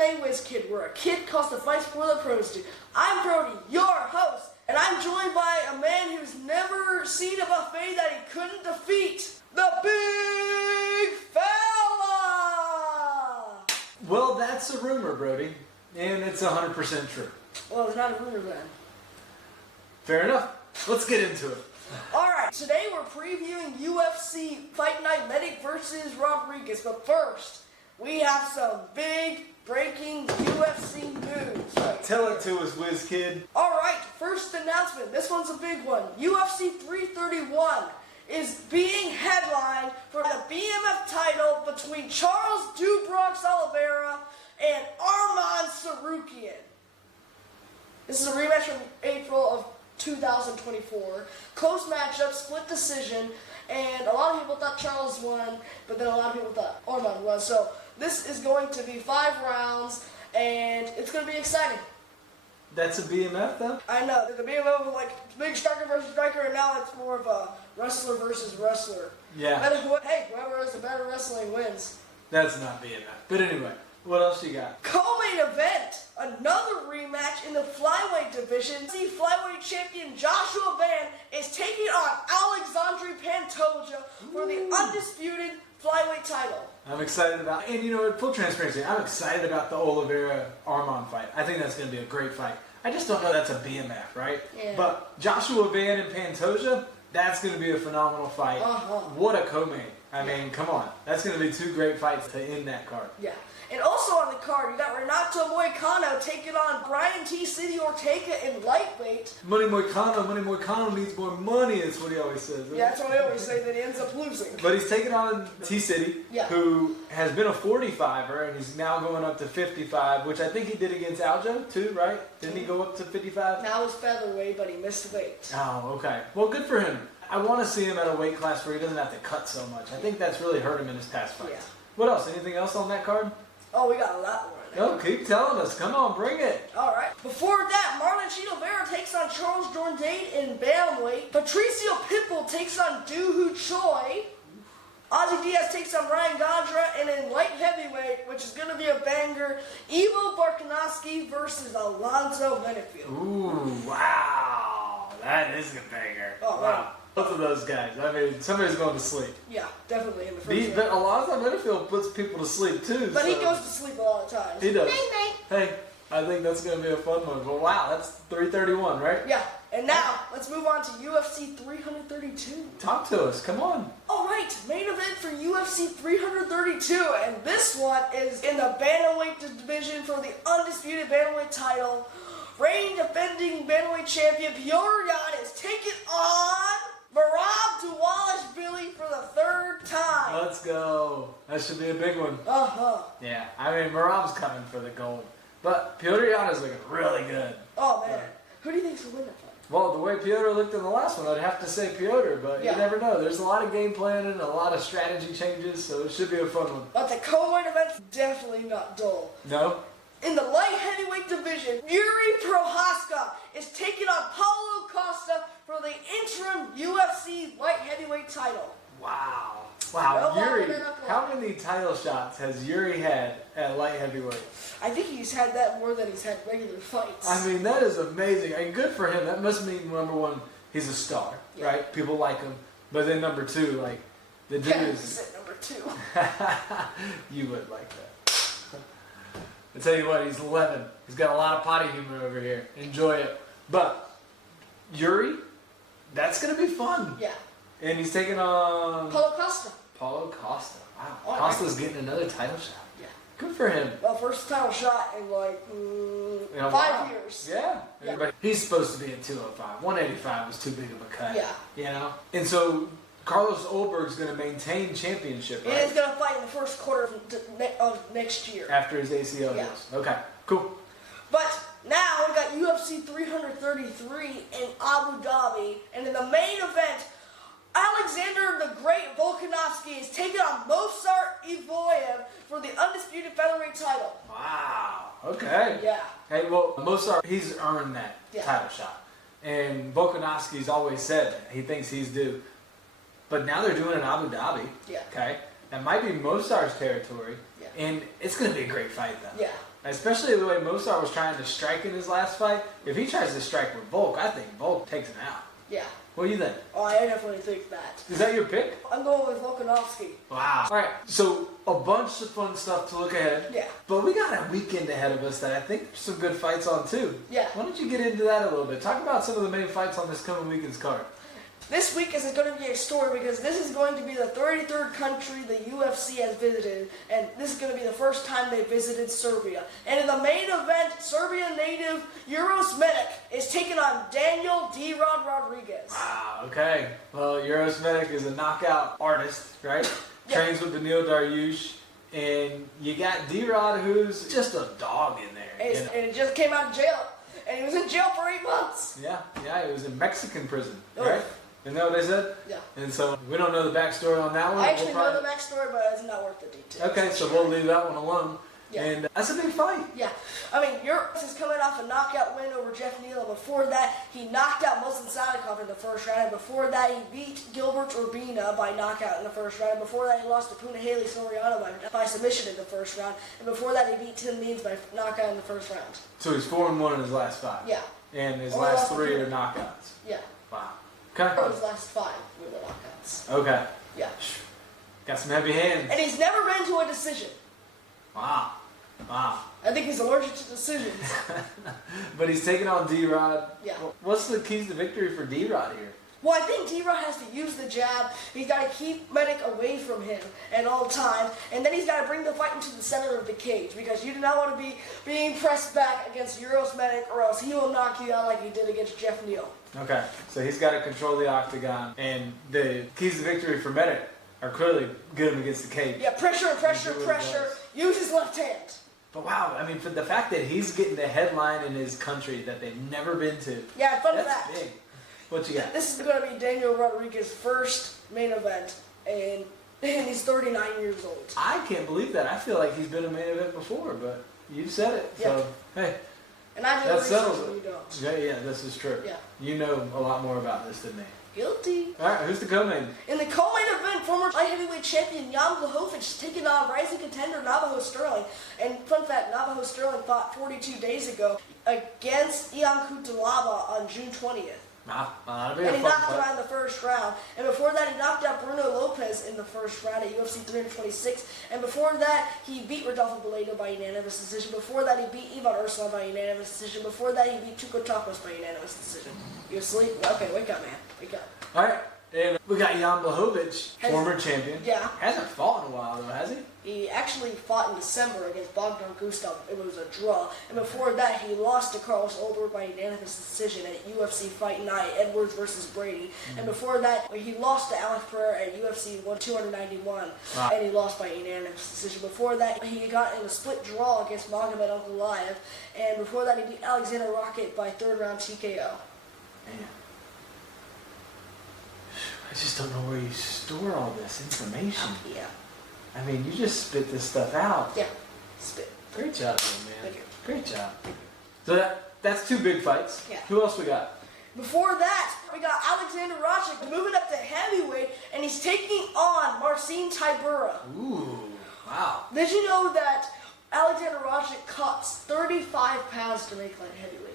MMA Wiz Kid, where a kid calls the fights before the pros do. I'm Brody, your host, and I'm joined by a man who's never seen a buffet that he couldn't defeat, the Big Fella! Well, that's a rumor, Brody, and it's 100% true. Well, it's not a rumor then. Fair enough. Let's get into it. Alright, today we're previewing UFC Fight Night, Medić versus Rodriguez, but first, we have some big breaking UFC news. Tell it to us, Wiz Kid. Alright, first announcement. This one's a big one. UFC 331 is being headlined for the BMF title between Charles "Do Bronx" Oliveira and Arman Tsarukyan. This is a rematch from April of 2024. Close matchup, split decision, and a lot of people thought Charles won, but then a lot of people thought Arman won. So this is going to be 5 rounds, and it's going to be exciting. That's a BMF, though? I know. The BMF was like big striker versus striker, and now it's more of a wrestler versus wrestler. Yeah. Hey, whoever has the better wrestling wins. That's not BMF. But anyway, what else you got? Co-main event, another rematch in the flyweight division. The flyweight champion Joshua Van is taking on Alexandre Pantoja for the undisputed flyweight title. I'm excited about, and you know what, full transparency, I'm excited about the Oliveira-Arman fight. I think that's going to be a great fight. I just don't know that's a BMF, right? Yeah. But Joshua Van and Pantoja, that's going to be a phenomenal fight. What a co-main. I mean, come on. That's going to be 2 great fights to end that card. Yeah. And also on the card, you got Renato Moicano taking on Brian T. City Ortega in lightweight. Money Moicano needs more money, is what he always says. Yeah, that's what I always say, that he ends up losing. But he's taking on T-City, who has been a 45er, and he's now going up to 55, which I think he did against Aljo, too, right? Didn't he go up to 55? Now it's featherweight, but he missed weight. Oh, okay. Well, good for him. I want to see him at a weight class where he doesn't have to cut so much. I think that's really hurt him in his past fights. Yeah. What else? Anything else on that card? Oh, we got a lot more. No, keep telling us. Come on, bring it. All right. Before that, Marlon Chito Vera takes on Charles Jourdain in bantamweight. Patricio Pitbull takes on Doohoo Choi. Ozzy Diaz takes on Ryan Gondra, and in light heavyweight, which is going to be a banger, Ivo Barkanowski versus Alonzo Menifield. Ooh, wow. That is a banger. Oh, wow. man. Both of those guys. I mean, somebody's going to sleep. Yeah, definitely in the first round. But Alonzo Menifield puts people to sleep, too. But he goes to sleep a lot of times. He does. Night. Hey, I think that's going to be a fun one. But wow, that's 331, right? Yeah. And now, let's move on to UFC 332. Talk to us. Come on. All right, main event for UFC 332, and this one is in the bantamweight division for the undisputed bantamweight title. Reigning defending bantamweight champion Petr Yan is taking on Merab Dvalishvili for the 3rd time. Let's go. That should be a big one. Yeah, I mean, Merab's coming for the gold. But Petr Yan is looking really good. Oh, man. Who do you think's will win that fight? Well, the way Petr looked in the last one, I'd have to say Petr, but you never know. There's a lot of game planning, a lot of strategy changes, so it should be a fun one. But the co-main event's definitely not dull. No? In the light heavyweight division, Yuri Prochazka is taking on Paulo Costa for the interim UFC light heavyweight title. Wow. Wow, No Yuri, how many title shots has Yuri had at light heavyweight? I think he's had that more than he's had regular fights. I mean, that is amazing. And good for him. That must mean, number one, he's a star, right? People like him. But then number 2, like, the dude is... number 2. You would like that. I tell you what, he's 11. He's got a lot of potty humor over here. Enjoy it. But Yuri, that's going to be fun. Yeah. And he's taking on... Paulo Costa. Paulo Costa. Wow. Oh, Costa's getting another title shot. Yeah. Good for him. Well, first title shot in like 5 years. Yeah. But he's supposed to be at 205. 185 was too big of a cut. Yeah. You know? And so Carlos Ulberg's going to maintain championship, right? And he's going to fight in the first quarter of next year. After his ACL deals. Okay. Cool. But now we got UFC 333 in Abu Dhabi, and in the main event, Alexander the Great Volkanovski is taking on Movsar Evloev for the undisputed featherweight title. Wow. Okay. Yeah. Hey, well, Movsar, he's earned that title shot. And Volkanovski's always said he thinks he's due. But now they're doing it in Abu Dhabi. Yeah. Okay. That might be Movsar's territory. Yeah. And it's going to be a great fight, though. Yeah. Especially the way Mosar was trying to strike in his last fight. If he tries to strike with Volk, I think Volk takes him out. Yeah. What do you think? Oh, I definitely think that. Is that your pick? I'm going with Volkanovski. Wow. All right, so a bunch of fun stuff to look ahead. Yeah. But we got a weekend ahead of us that I think there's some good fights on too. Yeah. Why don't you get into that a little bit? Talk about some of the main fights on this coming weekend's card. This week is going to be a story because this is going to be the 33rd country the UFC has visited, and this is going to be the first time they visited Serbia. And in the main event, Serbia native Uros Medić is taking on Daniel D-Rod Rodriguez. Wow, okay. Well, Uros Medić is a knockout artist, right? Yeah. Trains with Benil Dariush, and you got D-Rod, who's just a dog in there. And, and he just came out of jail, and he was in jail for 8 months. Yeah, he was in Mexican prison, Oh. right? Isn't that what they said? Yeah. And so we don't know the backstory on that one. I actually know the backstory, but it's not worth the details. Okay, so we'll leave that one alone. Yeah. And that's a big fight. Yeah. I mean, Uros is coming off a knockout win over Jeff Neal, and before that, he knocked out Muslim Sadikov in the first round, and before that, he beat Gilbert Urbina by knockout in the first round, and before that, he lost to Punahele Soriano by submission in the first round, and before that, he beat Tim Means by knockout in the first round. So he's 4-1 in his last 5. Yeah. And his Or last lost 3 to- are knockouts. Yeah. Wow. Okay. Or his last 5 were the knockouts. Okay. Yeah. Got some heavy hands. And he's never been to a decision. Wow. I think he's allergic to decisions. But he's taking on D-Rod. Yeah. What's the keys to victory for D-Rod here? Well, I think D-Rod has to use the jab. He's got to keep Medić away from him at all times. And then he's got to bring the fight into the center of the cage because you do not want to be being pressed back against Uros Medić or else he will knock you out like he did against Jeff Neal. Okay. So he's got to control the octagon. And the keys to victory for Medić are clearly get him against the cage. Yeah, pressure. Do what he does. Use his left hand. But wow, I mean, for the fact that he's getting the headline in his country that they've never been to. Yeah, fun That's fact. big. What you got? This is going to be Daniel Rodriguez's first main event, and he's 39 years old. I can't believe that. I feel like he's been a main event before, but you said it. So, hey, And I do that research settles and you it. don't. Yeah, this is true. Yeah. You know a lot more about this than me. Guilty. All right, who's the co-main? In the co-main event, former light heavyweight champion Jan Blachowicz taking on rising contender Navajo Stirling. And fun fact, Navajo Stirling fought 42 days ago against Ian Cutelaba on June 20th. Wow, that'll be a And he fun knocked him fight. out in the first round. And before that, he knocked out Bruno Lopez in the first round at UFC 326. And before that, he beat Rodolfo Beledo by unanimous decision. Before that, he beat Ivan Ursulan by unanimous decision. Before that, he beat Tuco Tapos by unanimous decision. You asleep? Okay, wake up, man. Wake up. All right, and we got Jan Blachowicz, former champion. Yeah. Hasn't fought in a while, though, has he? He actually fought in December against Bogdan Gustav. It was a draw. And before that, he lost to Carlos Oldberg by unanimous decision at UFC Fight Night, Edwards versus Brady. And before that, he lost to Alex Pereira at UFC 291, Wow. and he lost by unanimous decision. Before that, he got in a split draw against Magomed Ankalaev. And before that, he beat Alexander Rakić by third round TKO. Man. I just don't know where you store all this information. Yeah. I mean, you just spit this stuff out. Yeah. Spit. Great job, man. Thank you. Great job. So that's 2 big fights. Yeah. Who else we got? Before that, we got Alexander Rakić moving up to heavyweight, and he's taking on Marcin Tybura. Ooh, wow. Did you know that Alexander Rakić cuts 35 pounds to make light heavyweight?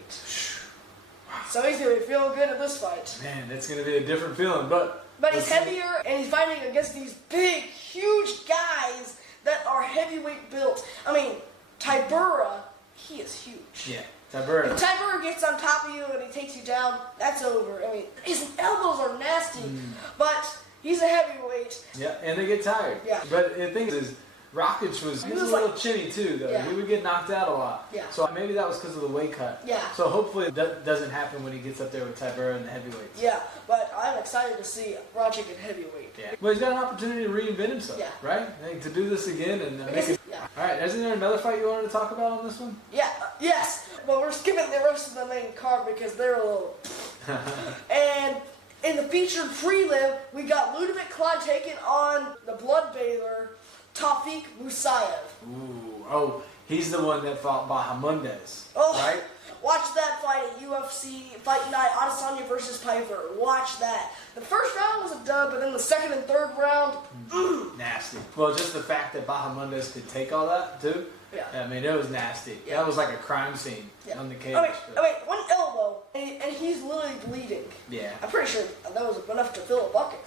So he's going to be feeling good in this fight. Man, that's going to be a different feeling, but He's heavier, and he's fighting against these big, huge guys that are heavyweight built. I mean, Tybura, he is huge. yeah, Tybura. If Tybura gets on top of you and he takes you down, that's over. I mean, his elbows are nasty, but he's a heavyweight. Yeah, and they get tired. Yeah. But the thing is, Rakić was He a was little like- chinny too, though. Yeah. He would get knocked out a lot. Yeah. So maybe that was because of the weight cut. Yeah. So hopefully that doesn't happen when he gets up there with Tybura and the heavyweights. Yeah, but I'm excited to see Rakić in heavyweight. Yeah. Well, he's got an opportunity to reinvent himself, Yeah. right? I think to do this again and make Because it. yeah. All right, isn't there another fight you wanted to talk about on this one? Yeah, yes, but we're skipping the rest of the main card because they're a little... And in the featured prelim, we got Ludovic Klein taking on the bloodbather, Taufik Musayev. Ooh, oh, he's the one that fought Bahamundes, Oh, right? Watch that fight at UFC Fight Night, Adesanya versus Piper. Watch that. The first round was a dub, but then the second and third round, Nah, nasty. Well, just the fact that Bahamondes could take all that too. Yeah. I mean, it was nasty. Yeah. That was like a crime scene on the cage. Oh wait, one elbow, and he's literally bleeding. Yeah. I'm pretty sure that was enough to fill a bucket.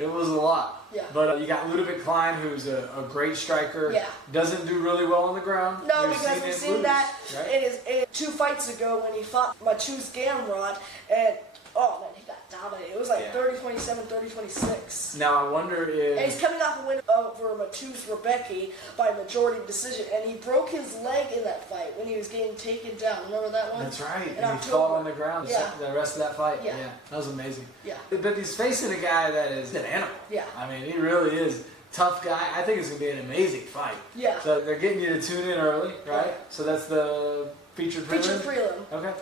It was a lot. Yeah. But you got Ludovic Klein, who's a great striker. Yeah. Doesn't do really well on the ground. No, because we've seen that right? in 2 fights ago when he fought Mateusz Gamrot, and oh man, he got dominated. It was like 30-27, 30-26. Now I wonder if... And he's coming off a win over Mateusz Rębecki by majority decision, and he broke his leg in that fight when he was getting taken down. Remember that one? That's right. In And he fought on the ground Yeah. the rest of that fight. Yeah. That was amazing. Yeah. But he's facing a guy that is an animal. Yeah. I mean, he really is. Tough guy. I think it's going to be an amazing fight. Yeah. So they're getting you to tune in early, right? So that's the featured prelim? Featured prelim. Okay.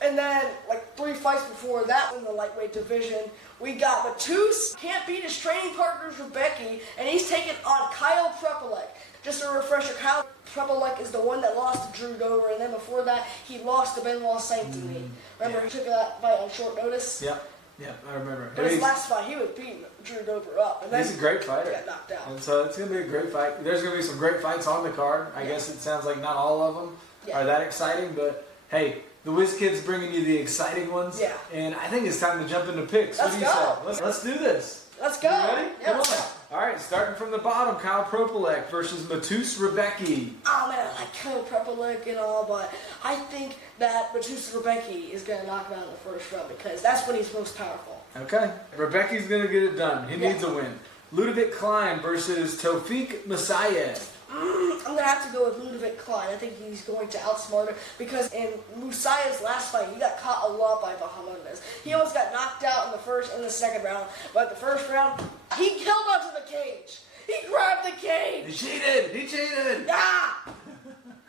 And then, like 3 fights before that in the lightweight division, we got Mateusz can't beat his training partner Rębecki, and he's taking on Kyle Prepolec. Just a refresher, Kyle Prepolec is the one that lost to Drew Dober, and then before that, he lost to Benoit Saint-Denis. Remember, he took that fight on short notice? Yep. Yep, I remember. But his last fight, he was beating Drew Dober up. And then he's a great fighter. He got knocked out. And so it's going to be a great fight. There's going to be some great fights on the card. I guess it sounds like not all of them are that exciting, but hey, the Wiz Kid's bringing you the exciting ones. Yeah. And I think it's time to jump into picks. What do you say? Let's do this. Let's go. You ready? Yeah, Come on. All right, starting from the bottom, Kyle Prepolec versus Mateusz Rębecki. Oh man, I like Kyle Prepolec and all, but I think that Mateusz Rębecki is going to knock him out in the first round because that's when he's most powerful. Okay. Rębecki's going to get it done. He needs a win. Ludovic Klein versus Taufik Musayev. I'm going to have to go with Ludovic Klein. I think he's going to outsmart him because in Musayev's last fight, he got caught a lot by Bahamondes. He almost got knocked out in the first and the second round, but the first round, he held onto the cage. He grabbed the cage. He cheated. He cheated. Yeah.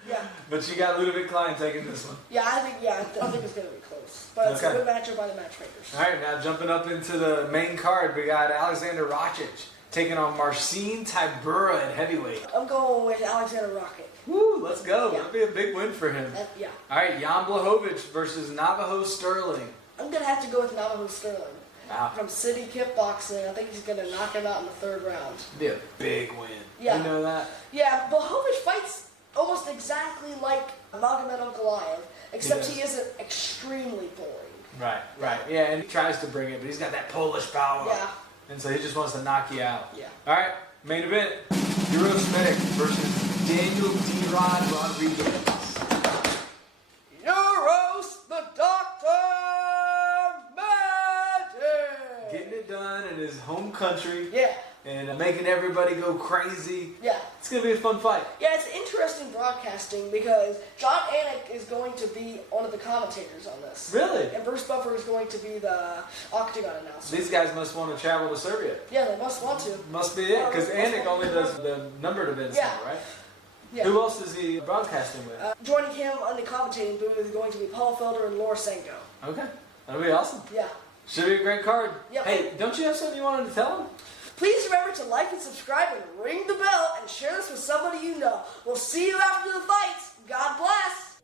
Yeah. But you got Ludovic Klein taking this one. Yeah, I think it's going to be close. But it's a good matchup by the matchmakers. All right, now jumping up into the main card, we got Alexander Rakić taking on Marcin Tybura at heavyweight. I'm going with Alexander Rakić. Woo, let's go. Yeah. That'll be a big win for him. Yeah. All right, Jan Blachowicz versus Navajo Stirling. I'm going to have to go with Navajo Stirling. Wow. From City Kickboxing. I think he's going to knock him out in the third round. Be a big win. Yeah. You know that? Yeah, Blachowicz fights almost exactly like Magomedov Goliath, except he isn't extremely boring. Right. Yeah, and he tries to bring it, but he's got that Polish power. Yeah. And so he just wants to knock you out. Yeah. All right, main event. Medić versus Daniel D-Rod Rodriguez. Euros, the Doctor Medić! Getting it done in his home country. Yeah. And making everybody go crazy. Yeah. It's going to be a fun fight. Yeah, it's interesting broadcasting because John Anik is going to be one of the commentators on this. Really? And Bruce Buffer is going to be the Octagon announcer. These guys must want to travel to Serbia. Yeah, they must want to. Must be it, because Anik only does the numbered events now, right? Yeah. Who else is he broadcasting with? Joining him on the commentating booth is going to be Paul Felder and Laura Senko. Okay. That'll be awesome. Yeah. Should be a great card. Yep. Hey, don't you have something you wanted to tell them? Please remember to like and subscribe and ring the bell and share this with somebody you know. We'll see you after the fights. God bless.